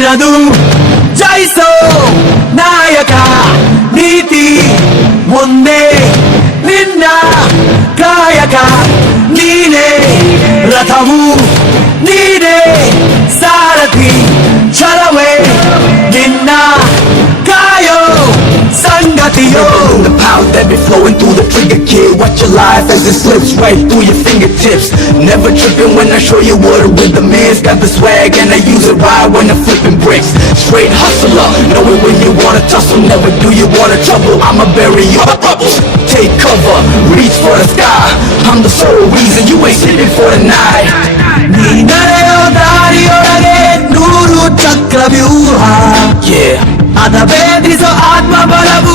ನಿನದು ಜಯಿಸೋ ನಾಯಕ ನೀತಿ ಮುಂದೆ ನಿನ್ನ ಕಾಯಕ ನೀನೇ ರಥವು ನೀನೇ ಸಾರಥಿ ಛಲವೇ ನಿನ್ನ ಕಾಯೋ ಸಂಗತಿಯೋ The power that be flowing through the trigger, kid. Watch your life as it slips right through your fingertips. Never tripping when I show you what a rhythm is. Got the swag and I use it right when I'm flipping bricks. Straight hustler, know it when you wanna tussle. Never do you wanna trouble, I'ma bury your bubble. Take cover, reach for the sky. I'm the sole reason you ain't sitting for the night. ನೀ ನಡೆಯೋ ದಾರಿಯೊಳಗೆ ನೂರು ಚಕ್ರವ್ಯೂಹ Yeah, ಅದ ಭೇದಿಸೋ ಆತ್ಮ ಬಲವು